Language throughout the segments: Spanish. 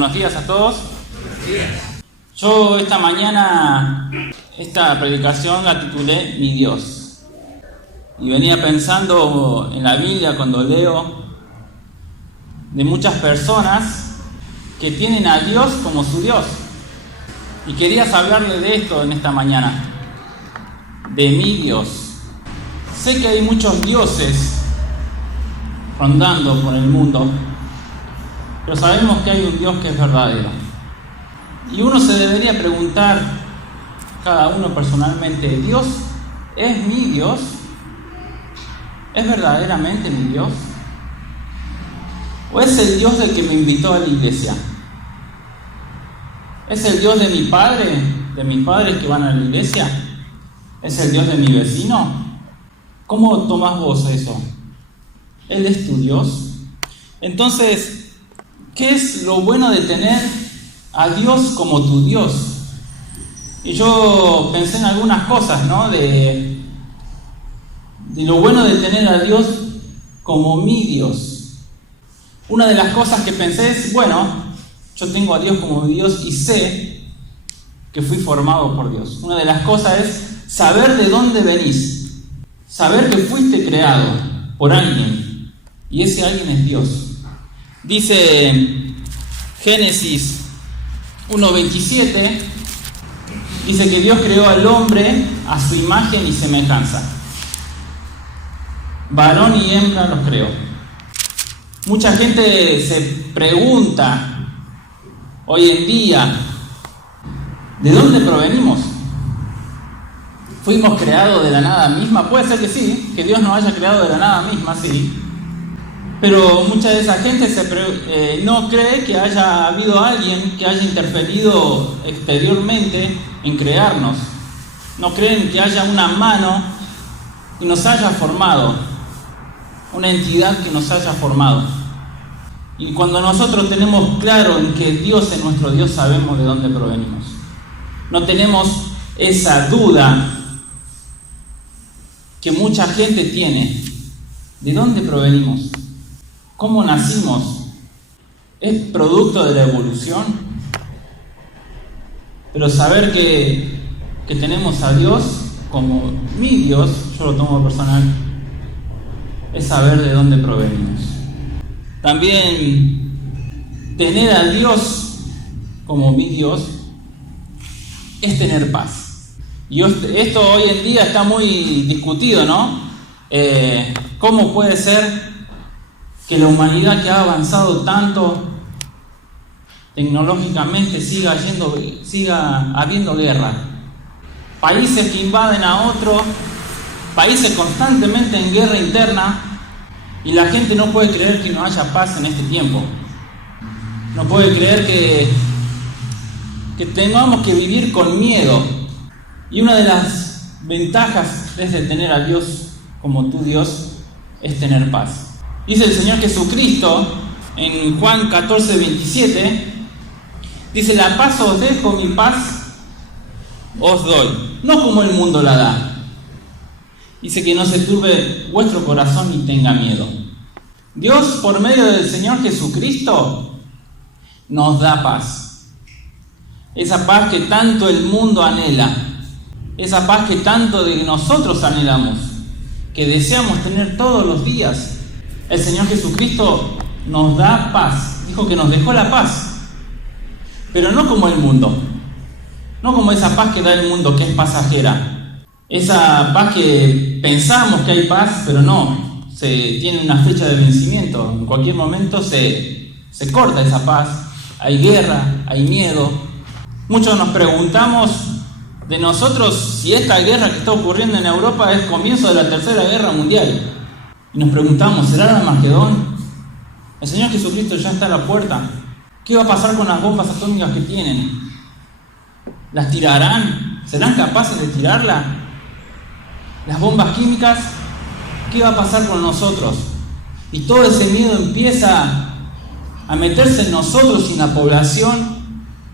Buenos días a todos. Yo esta mañana, esta predicación la titulé Mi Dios. Y venía pensando en la Biblia cuando leo de muchas personas que tienen a Dios como su Dios. Y quería hablarle de esto en esta mañana, de mi Dios. Sé que hay muchos dioses rondando por el mundo, pero sabemos que hay un Dios que es verdadero. Y uno se debería preguntar, cada uno personalmente, ¿Dios es mi Dios? ¿Es verdaderamente mi Dios? ¿O es el Dios del que me invitó a la iglesia? ¿Es el Dios de mi padre, de mis padres que van a la iglesia? ¿Es el Dios de mi vecino? ¿Cómo tomás vos eso? ¿Él es tu Dios? Entonces, ¿qué es lo bueno de tener a Dios como tu Dios? Y yo pensé en algunas cosas, ¿no? De lo bueno de tener a Dios como mi Dios. Una de las cosas que pensé es, bueno, yo tengo a Dios como mi Dios y sé que fui formado por Dios. Una de las cosas es saber de dónde venís, saber que fuiste creado por alguien. Y ese alguien es Dios. Dice Génesis 1:27, dice que Dios creó al hombre a su imagen y semejanza. Varón y hembra los creó. Mucha gente se pregunta hoy en día, ¿de dónde provenimos? ¿Fuimos creados de la nada misma? Puede ser que sí, que Dios nos haya creado de la nada misma, sí. Pero mucha de esa gente no cree que haya habido alguien que haya interferido exteriormente en crearnos. No creen que haya una mano que nos haya formado, una entidad que nos haya formado. Y cuando nosotros tenemos claro en que Dios es nuestro Dios, sabemos de dónde provenimos. No tenemos esa duda que mucha gente tiene. ¿De dónde provenimos? ¿Cómo nacimos? ¿Es producto de la evolución? Pero saber que tenemos a Dios como mi Dios, yo lo tomo personal, es saber de dónde provenimos. También tener a Dios como mi Dios es tener paz. Y esto hoy en día está muy discutido, ¿no? ¿Cómo puede ser que la humanidad que ha avanzado tanto tecnológicamente siga habiendo guerra? Países que invaden a otros, países constantemente en guerra interna, y la gente no puede creer que no haya paz en este tiempo. No puede creer que tengamos que vivir con miedo. Y una de las ventajas de tener a Dios como tu Dios es tener paz. Dice el Señor Jesucristo en Juan 14:27, dice: la paz os dejo, mi paz os doy, no como el mundo la da. Dice que no se turbe vuestro corazón ni tenga miedo. Dios, por medio del Señor Jesucristo, nos da paz. Esa paz que tanto el mundo anhela, esa paz que tanto de nosotros anhelamos, que deseamos tener todos los días. El Señor Jesucristo nos da paz. Dijo que nos dejó la paz. Pero no como el mundo. No como esa paz que da el mundo, que es pasajera. Esa paz que pensamos que hay paz, pero no. Tiene una fecha de vencimiento. En cualquier momento se corta esa paz. Hay guerra, hay miedo. Muchos nos preguntamos de nosotros si esta guerra que está ocurriendo en Europa es comienzo de la Tercera Guerra Mundial. Y nos preguntamos, ¿será el Armagedón? El Señor Jesucristo ya está a la puerta. ¿Qué va a pasar con las bombas atómicas que tienen? ¿Las tirarán? ¿Serán capaces de tirarlas? Las bombas químicas, ¿qué va a pasar con nosotros? Y todo ese miedo empieza a meterse en nosotros y en la población,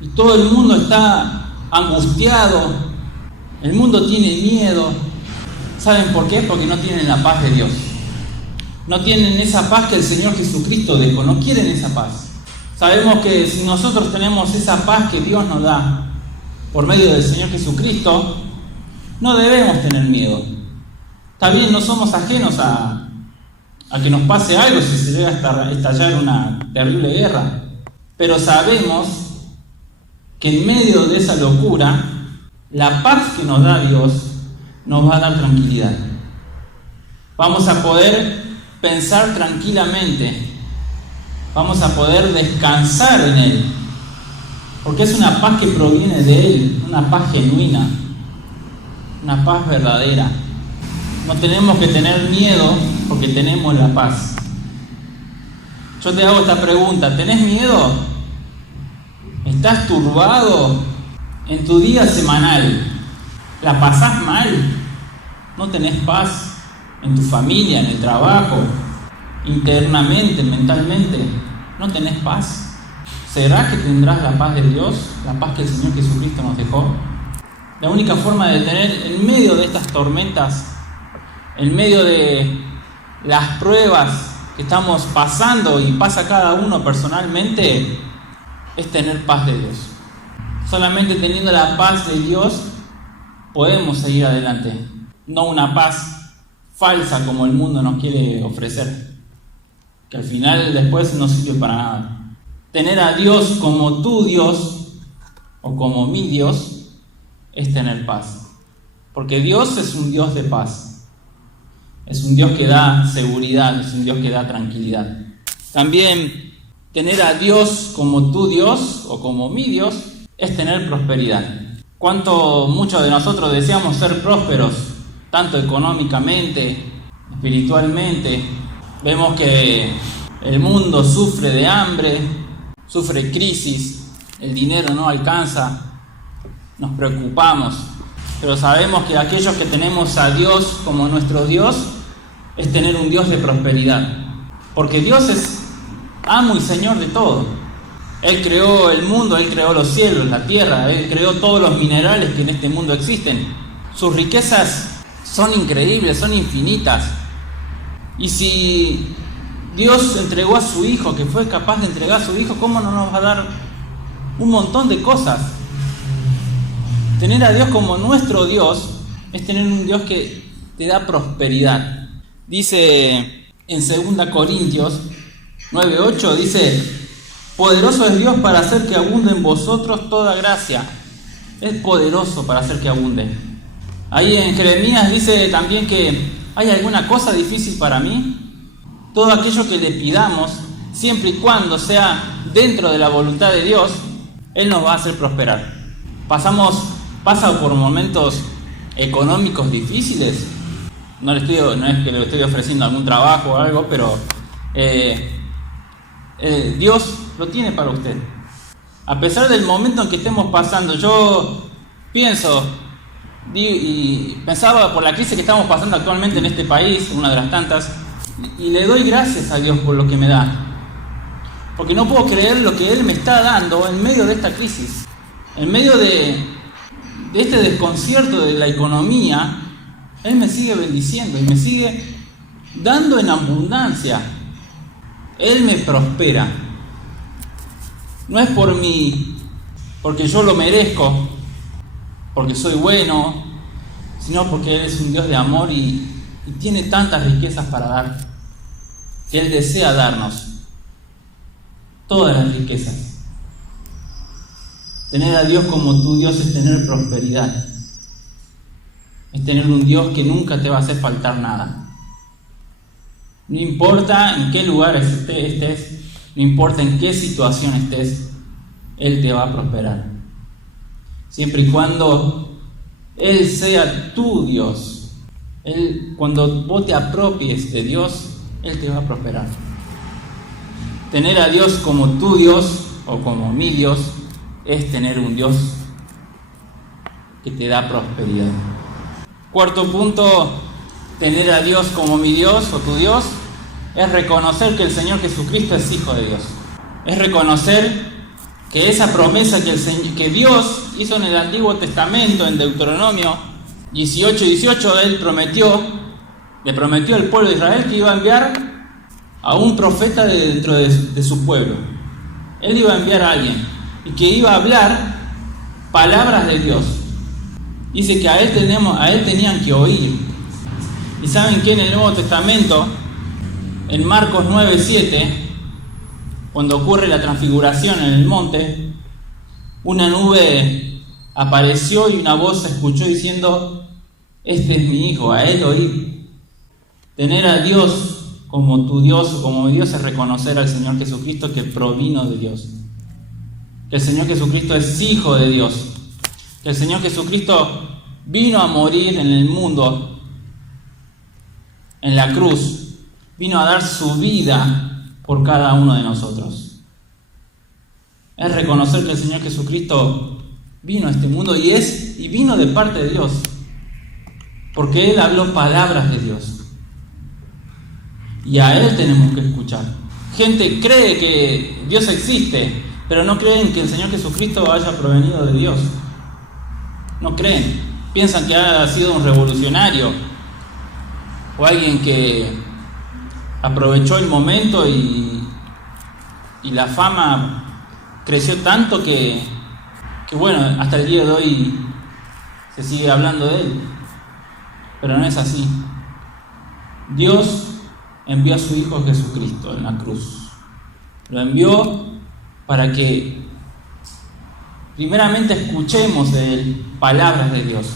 y todo el mundo está angustiado, el mundo tiene miedo. ¿Saben por qué? Porque no tienen la paz de Dios. No tienen esa paz que el Señor Jesucristo dejó, no quieren esa paz. Sabemos que si nosotros tenemos esa paz que Dios nos da por medio del Señor Jesucristo, no debemos tener miedo. Está bien, no somos ajenos a que nos pase algo si se llega a estallar una terrible guerra, pero sabemos que en medio de esa locura, la paz que nos da Dios nos va a dar tranquilidad. Vamos a poder pensar tranquilamente, vamos a poder descansar en Él, porque es una paz que proviene de Él, una paz genuina, una paz verdadera. No tenemos que tener miedo porque tenemos la paz. Yo te hago esta pregunta, ¿tenés miedo? ¿Estás turbado en tu día semanal? ¿La pasás mal? ¿No tenés paz en tu familia, en el trabajo, internamente, mentalmente? ¿No tenés paz? ¿Será que tendrás la paz de Dios? ¿La paz que el Señor Jesucristo nos dejó? La única forma de tener en medio de estas tormentas, en medio de las pruebas que estamos pasando y pasa cada uno personalmente, es tener paz de Dios. Solamente teniendo la paz de Dios podemos seguir adelante, no una paz falsa como el mundo nos quiere ofrecer, que al final después no sirve para nada. Tener a Dios como tu Dios o como mi Dios es tener paz, porque Dios es un Dios de paz. Es un Dios que da seguridad, es un Dios que da tranquilidad. También tener a Dios como tu Dios o como mi Dios es tener prosperidad. Muchos de nosotros deseamos ser prósperos, tanto económicamente, espiritualmente. Vemos que el mundo sufre de hambre, sufre crisis, el dinero no alcanza, nos preocupamos. Pero sabemos que aquellos que tenemos a Dios como nuestro Dios es tener un Dios de prosperidad. Porque Dios es amo y Señor de todo. Él creó el mundo, Él creó los cielos, la tierra, Él creó todos los minerales que en este mundo existen. Sus riquezas son increíbles, son infinitas. Y si Dios entregó a su Hijo, que fue capaz de entregar a su Hijo, ¿cómo no nos va a dar un montón de cosas? Tener a Dios como nuestro Dios es tener un Dios que te da prosperidad. Dice en 2 Corintios 9:8, dice: poderoso es Dios para hacer que abunde en vosotros toda gracia. Es poderoso para hacer que abunde. Ahí en Jeremías dice también que ¿hay alguna cosa difícil para mí? Todo aquello que le pidamos, siempre y cuando sea dentro de la voluntad de Dios, Él nos va a hacer prosperar. Pasa por momentos económicos difíciles. No es que le estoy ofreciendo algún trabajo o algo, pero Dios lo tiene para usted. A pesar del momento en que estemos pasando, yo pensaba por la crisis que estamos pasando actualmente en este país, una de las tantas, y le doy gracias a Dios por lo que me da. Porque no puedo creer lo que Él me está dando en medio de esta crisis, en medio de este desconcierto de la economía. Él me sigue bendiciendo y me sigue dando en abundancia. Él me prospera. No es porque yo lo merezco, porque soy bueno, sino porque Él es un Dios de amor y tiene tantas riquezas para dar, que Él desea darnos todas las riquezas. Tener a Dios como tu Dios es tener prosperidad. Es tener un Dios que nunca te va a hacer faltar nada. No importa en qué lugar estés, no importa en qué situación estés, Él te va a prosperar. Siempre y cuando Él sea tu Dios, cuando vos te apropies de Dios, Él te va a prosperar. Tener a Dios como tu Dios o como mi Dios es tener un Dios que te da prosperidad. Cuarto punto, tener a Dios como mi Dios o tu Dios es reconocer que el Señor Jesucristo es Hijo de Dios. Es reconocer que esa promesa que Dios hizo en el Antiguo Testamento, en Deuteronomio 18:18, Él le prometió al pueblo de Israel que iba a enviar a un profeta dentro de su pueblo. Él iba a enviar a alguien y que iba a hablar palabras de Dios. Dice que a él tenían que oír. Y saben que en el Nuevo Testamento, en Marcos 9:7, cuando ocurre la transfiguración en el monte, una nube apareció y una voz se escuchó diciendo: este es mi hijo, a él oíd. Tener a Dios como tu Dios o como Dios es reconocer al Señor Jesucristo que provino de Dios. Que el Señor Jesucristo es hijo de Dios. Que el Señor Jesucristo vino a morir en el mundo, en la cruz. Vino a dar su vida por cada uno de nosotros. Es reconocer que el Señor Jesucristo vino a este mundo y vino de parte de Dios. Porque Él habló palabras de Dios. Y a Él tenemos que escuchar. Gente cree que Dios existe, pero no creen que el Señor Jesucristo haya provenido de Dios. No creen. Piensan que ha sido un revolucionario o alguien que aprovechó el momento y la fama creció tanto que bueno, hasta el día de hoy se sigue hablando de Él. Pero no es así. Dios envió a su Hijo Jesucristo en la cruz. Lo envió para que primeramente escuchemos de Él palabras de Dios.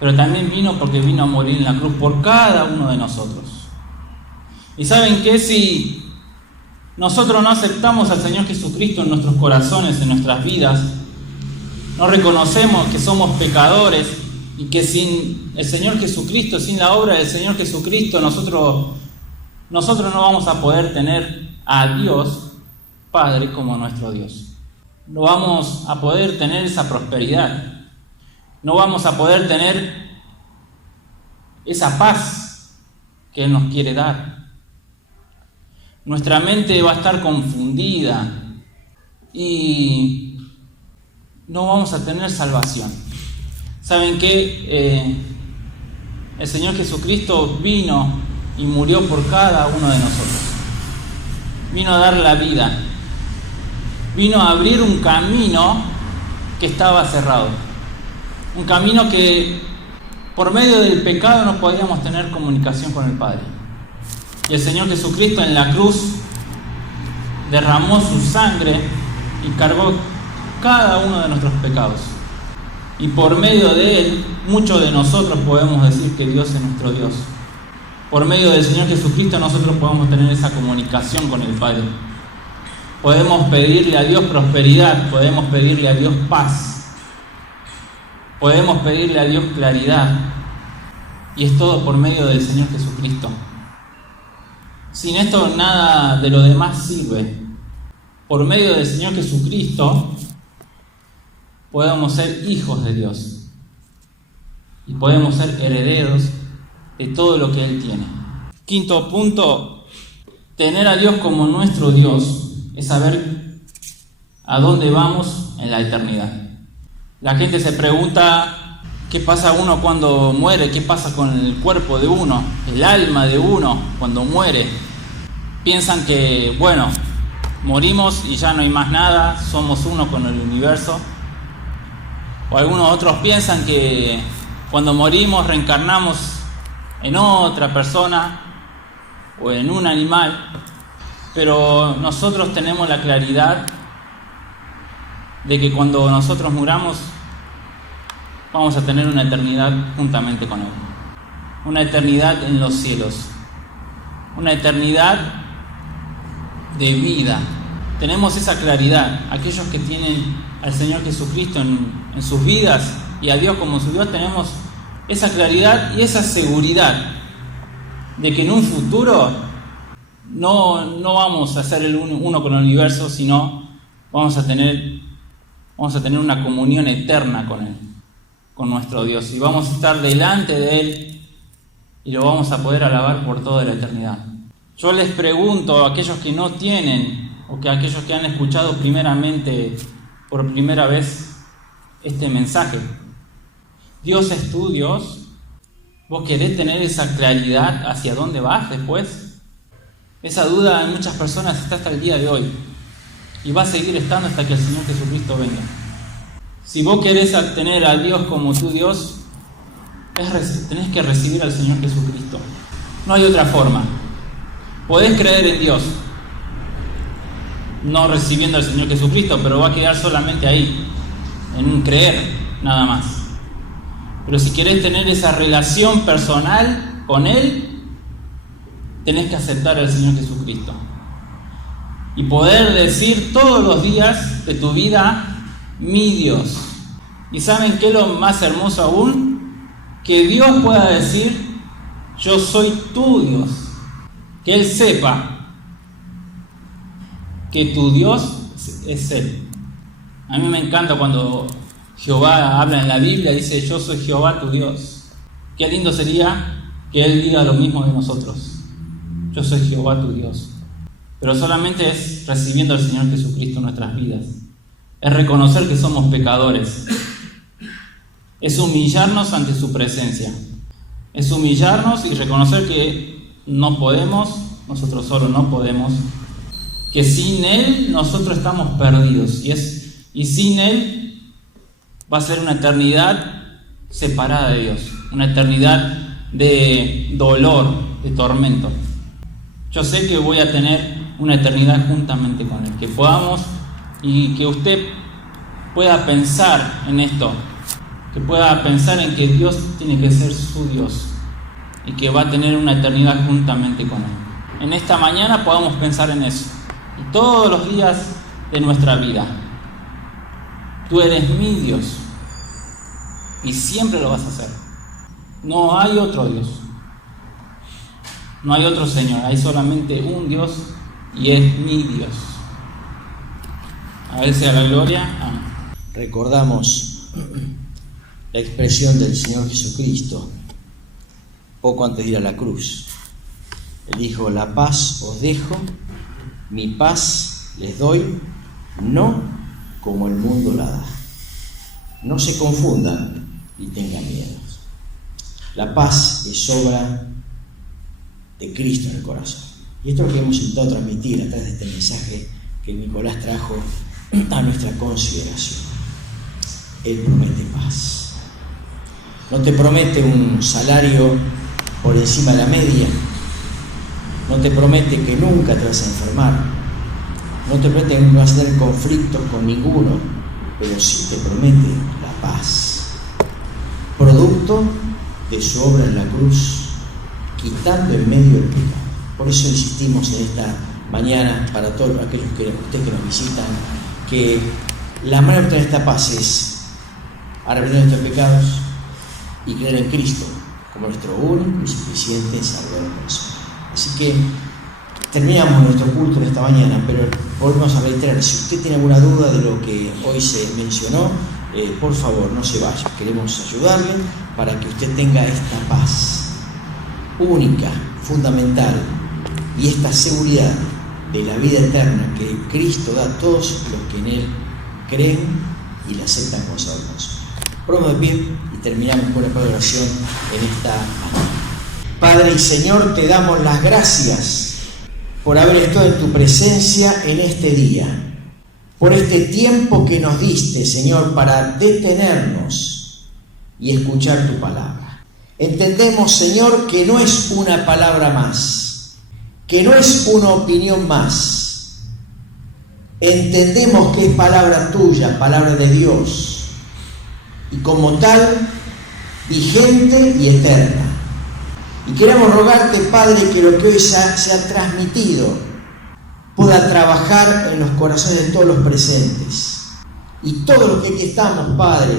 Pero también vino porque vino a morir en la cruz por cada uno de nosotros. Y ¿saben qué? Si nosotros no aceptamos al Señor Jesucristo en nuestros corazones, en nuestras vidas, no reconocemos que somos pecadores y que sin el Señor Jesucristo, sin la obra del Señor Jesucristo, nosotros no vamos a poder tener a Dios Padre como nuestro Dios. No vamos a poder tener esa prosperidad. No vamos a poder tener esa paz que Él nos quiere dar. Nuestra mente va a estar confundida y no vamos a tener salvación. ¿Saben qué? El Señor Jesucristo vino y murió por cada uno de nosotros. Vino a dar la vida. Vino a abrir un camino que estaba cerrado. Un camino que por medio del pecado no podíamos tener comunicación con el Padre. Y el Señor Jesucristo en la cruz derramó su sangre y cargó cada uno de nuestros pecados. Y por medio de Él, muchos de nosotros podemos decir que Dios es nuestro Dios. Por medio del Señor Jesucristo nosotros podemos tener esa comunicación con el Padre. Podemos pedirle a Dios prosperidad, podemos pedirle a Dios paz, podemos pedirle a Dios claridad. Y es todo por medio del Señor Jesucristo. Sin esto nada de lo demás sirve. Por medio del Señor Jesucristo podemos ser hijos de Dios y podemos ser herederos de todo lo que Él tiene. Quinto punto, tener a Dios como nuestro Dios es saber a dónde vamos en la eternidad. La gente se pregunta qué pasa uno cuando muere, qué pasa con el cuerpo de uno, el alma de uno cuando muere. Piensan que, bueno, morimos y ya no hay más nada, somos uno con el universo. O algunos otros piensan que cuando morimos reencarnamos en otra persona o en un animal, pero nosotros tenemos la claridad de que cuando nosotros muramos vamos a tener una eternidad juntamente con Él, una eternidad en los cielos, una eternidad de vida. Tenemos esa claridad. Aquellos que tienen al Señor Jesucristo en sus vidas y a Dios como su Dios, tenemos esa claridad y esa seguridad de que en un futuro no vamos a ser el uno con el universo, sino vamos a tener una comunión eterna con Él, con nuestro Dios, y vamos a estar delante de Él y lo vamos a poder alabar por toda la eternidad. Yo les pregunto a aquellos que no tienen, o que a aquellos que han escuchado por primera vez este mensaje: ¿Dios es tu Dios? ¿Vos querés tener esa claridad hacia dónde vas después? Esa duda en muchas personas está hasta el día de hoy. y va a seguir estando hasta que el Señor Jesucristo venga. Si vos querés tener a Dios como tu Dios, tenés que recibir al Señor Jesucristo. No hay otra forma. Podés creer en Dios, no recibiendo al Señor Jesucristo, pero va a quedar solamente ahí, en un creer, nada más. Pero si querés tener esa relación personal con Él, tenés que aceptar al Señor Jesucristo. Y poder decir todos los días de tu vida, mi Dios. ¿Y saben qué es lo más hermoso aún? Que Dios pueda decir, yo soy tu Dios. Que Él sepa que tu Dios es Él. A mí me encanta cuando Jehová habla en la Biblia, dice, yo soy Jehová tu Dios. Qué lindo sería que Él diga lo mismo de nosotros. Yo soy Jehová tu Dios. Pero solamente es recibiendo al Señor Jesucristo en nuestras vidas. Es reconocer que somos pecadores. Es humillarnos ante su presencia. Es humillarnos y reconocer que no podemos, nosotros solos no podemos, que sin Él nosotros estamos perdidos. Y sin Él va a ser una eternidad separada de Dios. Una eternidad de dolor, de tormento. Yo sé que voy a tener una eternidad juntamente con Él. Que podamos y que usted pueda pensar en esto. Que pueda pensar en que Dios tiene que ser su Dios. Y que va a tener una eternidad juntamente con Él. En esta mañana podamos pensar en eso. Y todos los días de nuestra vida. Tú eres mi Dios. Y siempre lo vas a hacer. No hay otro Dios. No hay otro Señor. Hay solamente un Dios y es mi Dios. A Él sea la gloria. Amén. Recordamos la expresión del Señor Jesucristo poco antes de ir a la cruz. Él dijo, la paz os dejo, mi paz les doy, no como el mundo la da. No se confundan y tengan miedo. La paz es obra de Cristo en el corazón. Y esto es lo que hemos intentado transmitir a través de este mensaje que Nicolás trajo a nuestra consideración. Él promete paz. No te promete un salario por encima de la media. No te promete que nunca te vas a enfermar. No te promete que no vas a tener conflictos con ninguno. Pero sí te promete la paz. Producto de su obra en la cruz, quitando en medio el pecado. Por eso insistimos en esta mañana, para todos aquellos que ustedes que nos visitan, que la manera de obtener esta paz es arrepentir nuestros pecados y creer en Cristo como nuestro único y suficiente Salvador del corazón. Así que terminamos nuestro culto en esta mañana, pero volvemos a reiterar, si usted tiene alguna duda de lo que hoy se mencionó, por favor no se vaya, queremos ayudarle para que usted tenga esta paz única, fundamental, y esta seguridad de la vida eterna que Cristo da a todos los que en Él creen y la aceptan como Salvador. Ponemos de pie y terminamos con la oración en esta mañana. Padre y Señor, te damos las gracias por haber estado en tu presencia en este día, por este tiempo que nos diste, Señor, para detenernos y escuchar tu palabra. Entendemos, Señor, que no es una palabra más, que no es una opinión más. Entendemos que es palabra tuya, palabra de Dios, y como tal, vigente y eterna. Y queremos rogarte, Padre, que lo que hoy se ha transmitido pueda trabajar en los corazones de todos los presentes. Y todos los que aquí estamos, Padre,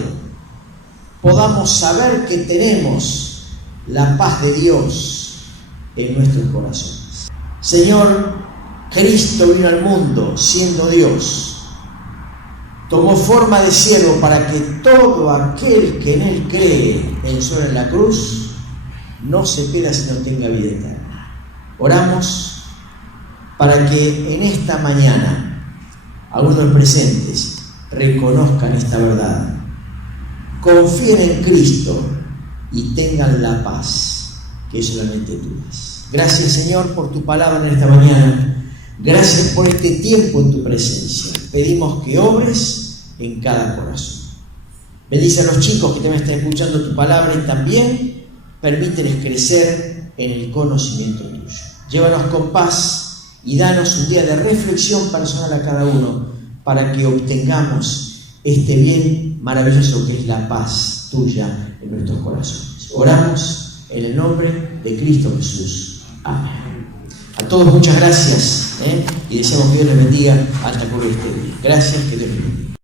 podamos saber que tenemos la paz de Dios en nuestros corazones. Señor, Cristo vino al mundo siendo Dios. Tomó forma de siervo para que todo aquel que en Él cree en su obra en la cruz no se pierda sino tenga vida eterna. Oramos para que en esta mañana algunos de los presentes reconozcan esta verdad, confíen en Cristo y tengan la paz que es solamente tuya. Gracias, Señor, por tu palabra en esta mañana. Gracias por este tiempo en tu presencia. Pedimos que obres en cada corazón. Bendice a los chicos que también están escuchando tu palabra y también permíteles crecer en el conocimiento tuyo. Llévanos con paz y danos un día de reflexión personal a cada uno para que obtengamos este bien maravilloso que es la paz tuya en nuestros corazones. Oramos en el nombre de Cristo Jesús. Amén. A todos muchas gracias y deseamos que Dios les bendiga hasta por este día. Gracias, que Dios les bendiga.